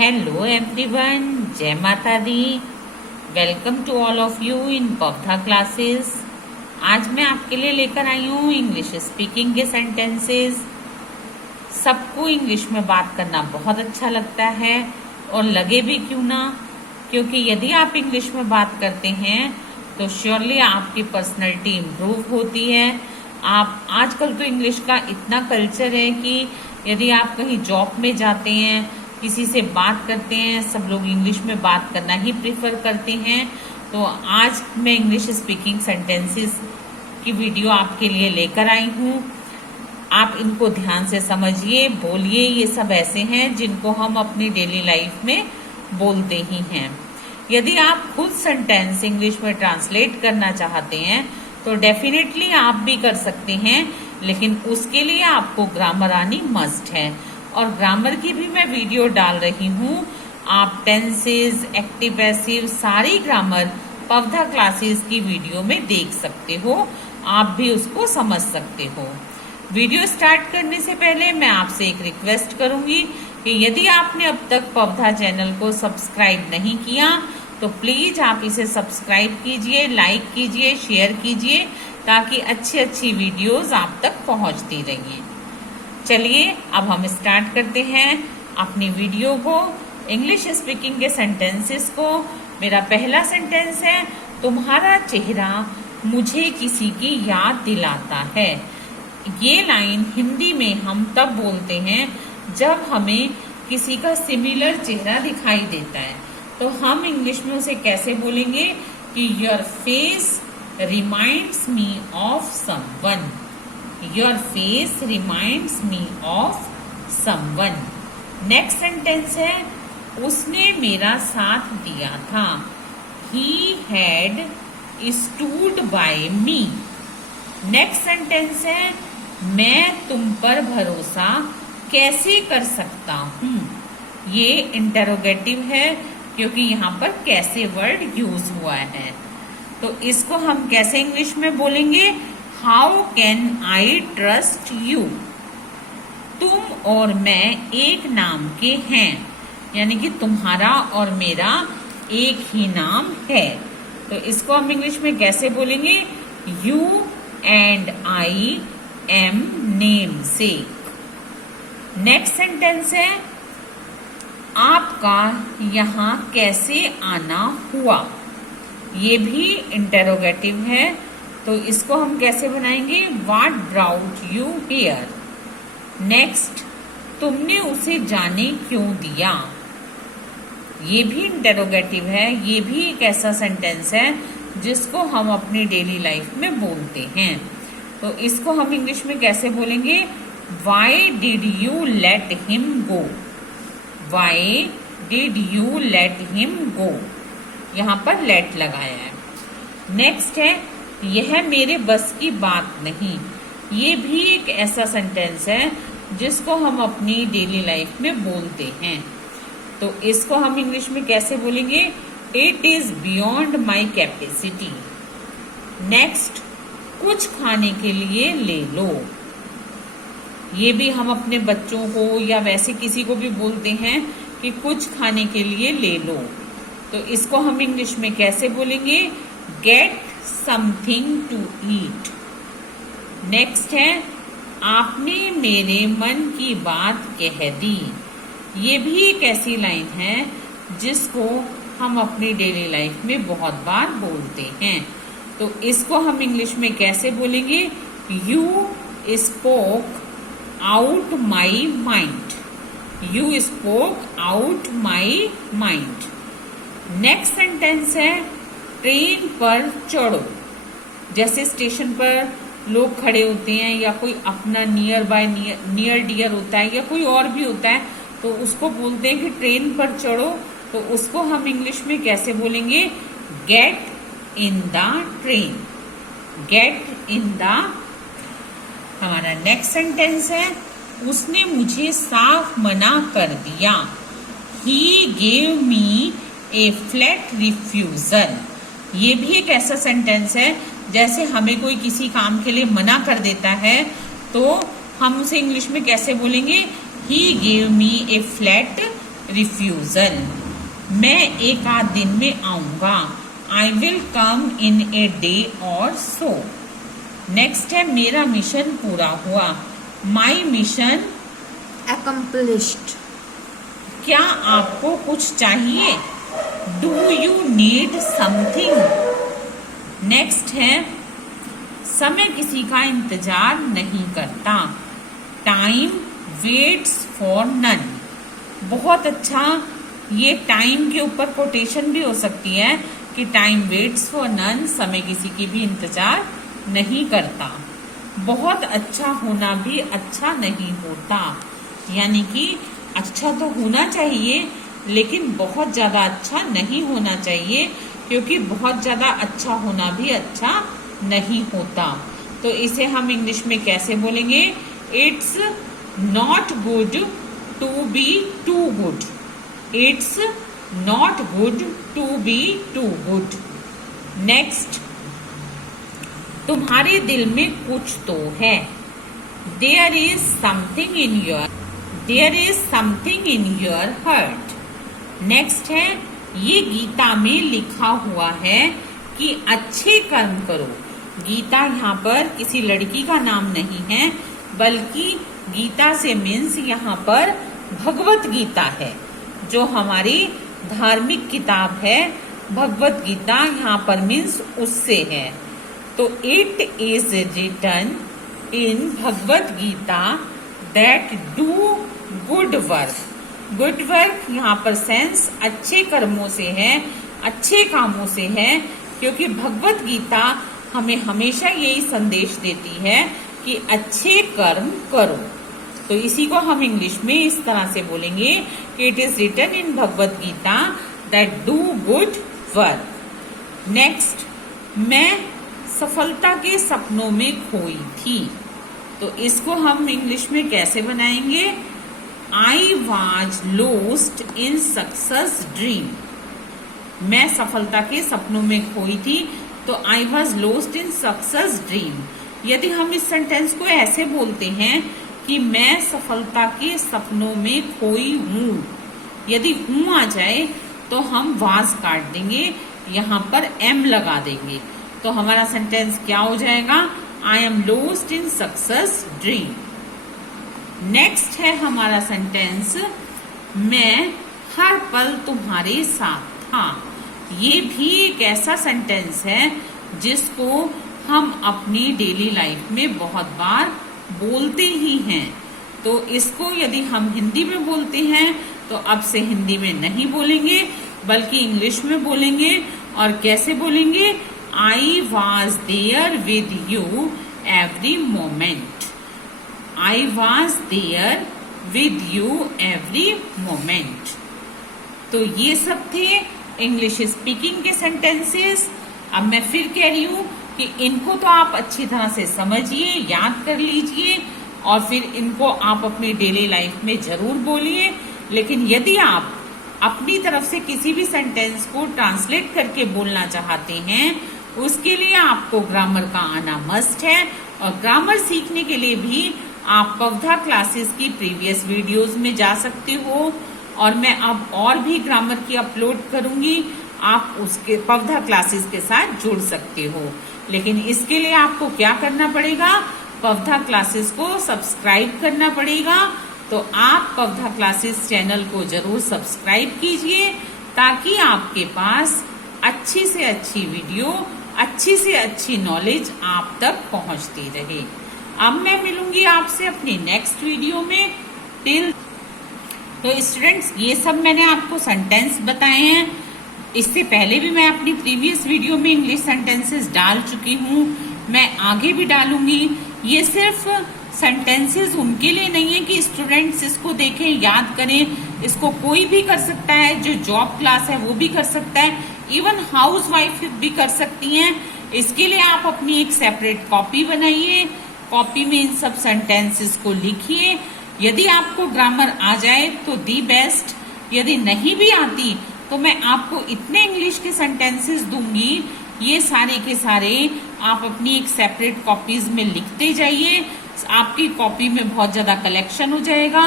Hello everyone, Jai Mata Di. Welcome to all of you in Pavtha classes. आज मैं आपके लिए लेकर आई हूँ इंग्लिश स्पीकिंग के सेंटेंसेस। सबको इंग्लिश में बात करना बहुत अच्छा लगता है और लगे भी क्यों ना, क्योंकि यदि आप इंग्लिश में बात करते हैं तो श्योरली आपकी पर्सनैलिटी इम्प्रूव होती है। आप आजकल तो इंग्लिश का इतना कल्चर है कि यदि आप कहीं जॉब में जाते हैं, किसी से बात करते हैं, सब लोग इंग्लिश में बात करना ही प्रेफर करते हैं। तो आज मैं इंग्लिश स्पीकिंग सेंटेंसेस की वीडियो आपके लिए लेकर आई हूँ। आप इनको ध्यान से समझिए, बोलिए। ये सब ऐसे हैं जिनको हम अपनी डेली लाइफ में बोलते ही हैं। यदि आप खुद सेंटेंस इंग्लिश में ट्रांसलेट करना चाहते हैं तो डेफिनेटली आप भी कर सकते हैं, लेकिन उसके लिए आपको ग्रामर आनी मस्ट है। और ग्रामर की भी मैं वीडियो डाल रही हूँ। आप टेंसेज, एक्टिव पैसिव, सारी ग्रामर पवथा क्लासेस की वीडियो में देख सकते हो। आप भी उसको समझ सकते हो। वीडियो स्टार्ट करने से पहले मैं आपसे एक रिक्वेस्ट करूंगी कि यदि आपने अब तक पवथा चैनल को सब्सक्राइब नहीं किया तो प्लीज आप इसे सब्सक्राइब कीजिए, लाइक कीजिए, शेयर कीजिए, ताकि अच्छी अच्छी वीडियोस आप तक पहुंचती रहें। चलिए अब हम स्टार्ट करते हैं अपनी वीडियो को, इंग्लिश स्पीकिंग के सेंटेंसेस को। मेरा पहला सेंटेंस है, तुम्हारा चेहरा मुझे किसी की याद दिलाता है। ये लाइन हिंदी में हम तब बोलते हैं जब हमें किसी का सिमिलर चेहरा दिखाई देता है। तो हम इंग्लिश में उसे कैसे बोलेंगे कि your face reminds me of someone. Your face reminds me of someone. Next sentence है, उसने मेरा साथ दिया था। He had stood by me. Next sentence है, मैं तुम पर भरोसा कैसे कर सकता हूँ। ये इंटरोगेटिव है क्योंकि यहाँ पर कैसे वर्ड यूज हुआ है। तो इसको हम कैसे इंग्लिश में बोलेंगे? How can I trust you. तुम और मैं एक नाम के हैं, यानी कि तुम्हारा और मेरा एक ही नाम है। तो इसको हम इंग्लिश में कैसे बोलेंगे? You and I am name sec. Next sentence है, आपका यहाँ कैसे आना हुआ। ये भी इंटरोगेटिव है, तो इसको हम कैसे बनाएंगे? What brought you here? Next, तुमने उसे जाने क्यों दिया। ये भी इंटरोगेटिव है। ये भी एक ऐसा सेंटेंस है जिसको हम अपनी डेली लाइफ में बोलते हैं। तो इसको हम इंग्लिश में कैसे बोलेंगे? Why did you let him go? Why did you let him go? यहाँ पर let लगाया है। नेक्स्ट है, यह मेरे बस की बात नहीं। ये भी एक ऐसा सेंटेंस है जिसको हम अपनी डेली लाइफ में बोलते हैं। तो इसको हम इंग्लिश में कैसे बोलेंगे? It is beyond my capacity. Next, कुछ खाने के लिए ले लो। ये भी हम अपने बच्चों को या वैसे किसी को भी बोलते हैं कि कुछ खाने के लिए ले लो। तो इसको हम इंग्लिश में कैसे बोलेंगे? Get something to eat. Next है, आपने मेरे मन की बात कह दी। ये भी एक ऐसी लाइन है जिसको हम अपनी डेली लाइफ में बहुत बार बोलते हैं। तो इसको हम इंग्लिश में कैसे बोलेंगे? You spoke out my mind. You spoke out my mind. Next sentence है, ट्रेन पर चढ़ो। जैसे स्टेशन पर लोग खड़े होते हैं या कोई अपना नियर डियर होता है या कोई और भी होता है, तो उसको बोलते हैं कि ट्रेन पर चढ़ो। तो उसको हम इंग्लिश में कैसे बोलेंगे? Get in the train. Get in the. हमारा नेक्स्ट सेंटेंस है, उसने मुझे साफ मना कर दिया। He gave me A flat refusal. ये भी एक ऐसा सेंटेंस है जैसे हमें कोई किसी काम के लिए मना कर देता है तो हम उसे इंग्लिश में कैसे बोलेंगे? He gave me A flat refusal, मैं एक आध दिन में आऊंगा, I will come in a day और सो। नेक्स्ट है मेरा मिशन पूरा हुआ, माई मिशन accomplished, क्या आपको कुछ चाहिए, do you need something. Next है समय किसी का इंतजार नहीं करता, टाइम वेट्स फॉर नन। बहुत अच्छा, ये टाइम के ऊपर कोटेशन भी हो सकती है कि टाइम वेट्स फॉर नन, समय किसी की भी इंतजार नहीं करता। बहुत अच्छा होना भी अच्छा नहीं होता, यानी कि अच्छा तो होना चाहिए लेकिन बहुत ज्यादा अच्छा नहीं होना चाहिए, क्योंकि बहुत ज्यादा अच्छा होना भी अच्छा नहीं होता। तो इसे हम इंग्लिश में कैसे बोलेंगे, it's not good to be too good, it's not good to be too good. Next, तुम्हारे दिल में कुछ तो है, there is something in your, there is something in your heart. Next है ये गीता में लिखा हुआ है कि अच्छे कर्म करो। गीता यहाँ पर किसी लड़की का नाम नहीं है, बल्कि गीता से मीन्स यहाँ पर भगवत गीता है, जो हमारी धार्मिक किताब है। भगवत गीता यहाँ पर मीन्स उससे है। तो it is written in Bhagavad Gita that do good work. Good work यहाँ पर सेंस अच्छे कर्मों से है, अच्छे कामों से है, क्योंकि भगवत गीता हमें हमेशा यही संदेश देती है कि अच्छे कर्म करो। तो इसी को हम इंग्लिश में इस तरह से बोलेंगे कि it is written in Bhagavad Gita that do good work. Next, मैं सफलता के सपनों में खोई थी। तो इसको हम इंग्लिश में कैसे बनाएंगे, I was lost in success dream. मैं सफलता के सपनों में खोई थी, तो I was lost in success dream. यदि हम इस सेंटेंस को ऐसे बोलते हैं कि मैं सफलता के सपनों में खोई हूं, यदि हूं आ जाए तो हम वाज काट देंगे, यहाँ पर एम लगा देंगे, तो हमारा सेंटेंस क्या हो जाएगा, I am lost in success dream. Next है हमारा सेंटेंस, मैं हर पल तुम्हारे साथ था। ये भी एक ऐसा सेंटेंस है जिसको हम अपनी डेली लाइफ में बहुत बार बोलते ही हैं। तो इसको यदि हम हिंदी में बोलते हैं तो अब से हिंदी में नहीं बोलेंगे, बल्कि इंग्लिश में बोलेंगे। और कैसे बोलेंगे, I was there with you every moment, I was there with you every moment. तो ये सब थे इंग्लिश स्पीकिंग के सेंटेंसेस। अब मैं फिर कह रही हूँ कि इनको तो आप अच्छी तरह से समझिए, याद कर लीजिए और फिर इनको आप अपनी डेली लाइफ में जरूर बोलिए। लेकिन यदि आप अपनी तरफ से किसी भी सेंटेंस को ट्रांसलेट करके बोलना चाहते हैं, उसके लिए आपको ग्रामर का आना मस्ट है। और ग्रामर सीखने के लिए भी आप पवधा क्लासेस की प्रीवियस वीडियोस में जा सकते हो, और मैं अब और भी ग्रामर की अपलोड करूंगी, आप उसके पवधा क्लासेस के साथ जुड़ सकते हो। लेकिन इसके लिए आपको क्या करना पड़ेगा, पवधा क्लासेस को सब्सक्राइब करना पड़ेगा। तो आप पवधा क्लासेस चैनल को जरूर सब्सक्राइब कीजिए, ताकि आपके पास अच्छी से अच्छी वीडियो, अच्छी से अच्छी नॉलेज आप तक पहुंचती रहे। अब मैं मिलूंगी आपसे अपनी नेक्स्ट वीडियो में। टिल तो स्टूडेंट्स, ये सब मैंने आपको सेंटेंस बताए हैं। इससे पहले भी मैं अपनी प्रीवियस वीडियो में इंग्लिश सेंटेंसेस डाल चुकी हूँ, मैं आगे भी डालूंगी। ये सिर्फ सेंटेंसेस उनके लिए नहीं है कि स्टूडेंट्स इसको देखें, याद करें। इसको कोई भी कर सकता है, जो जॉब क्लास है वो भी कर सकता है, इवन हाउस वाइफ भी कर सकती हैं। इसके लिए आप अपनी एक सेपरेट कॉपी बनाइए, कॉपी में इन सब सेंटेंसेस को लिखिए। यदि आपको ग्रामर आ जाए तो दी बेस्ट, यदि नहीं भी आती तो मैं आपको इतने इंग्लिश के सेंटेंसेस दूंगी, ये सारे के सारे आप अपनी एक सेपरेट कॉपीज में लिखते जाइए। आपकी कॉपी में बहुत ज्यादा कलेक्शन हो जाएगा।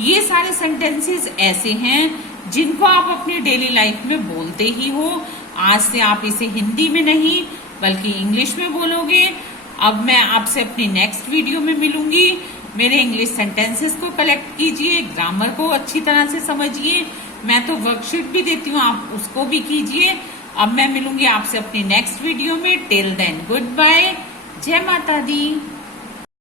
ये सारे सेंटेंसेस ऐसे हैं जिनको आप अपनी डेली लाइफ में बोलते ही हो। आज से आप इसे हिंदी में नहीं बल्कि इंग्लिश में बोलोगे। अब मैं आपसे अपनी नेक्स्ट वीडियो में मिलूंगी। मेरे इंग्लिश सेंटेंसेस को कलेक्ट कीजिए, ग्रामर को अच्छी तरह से समझिए। मैं तो वर्कशीट भी देती हूँ, आप उसको भी कीजिए। अब मैं मिलूंगी आपसे अपनी नेक्स्ट वीडियो में। टिल देन गुड बाय, जय माता दी।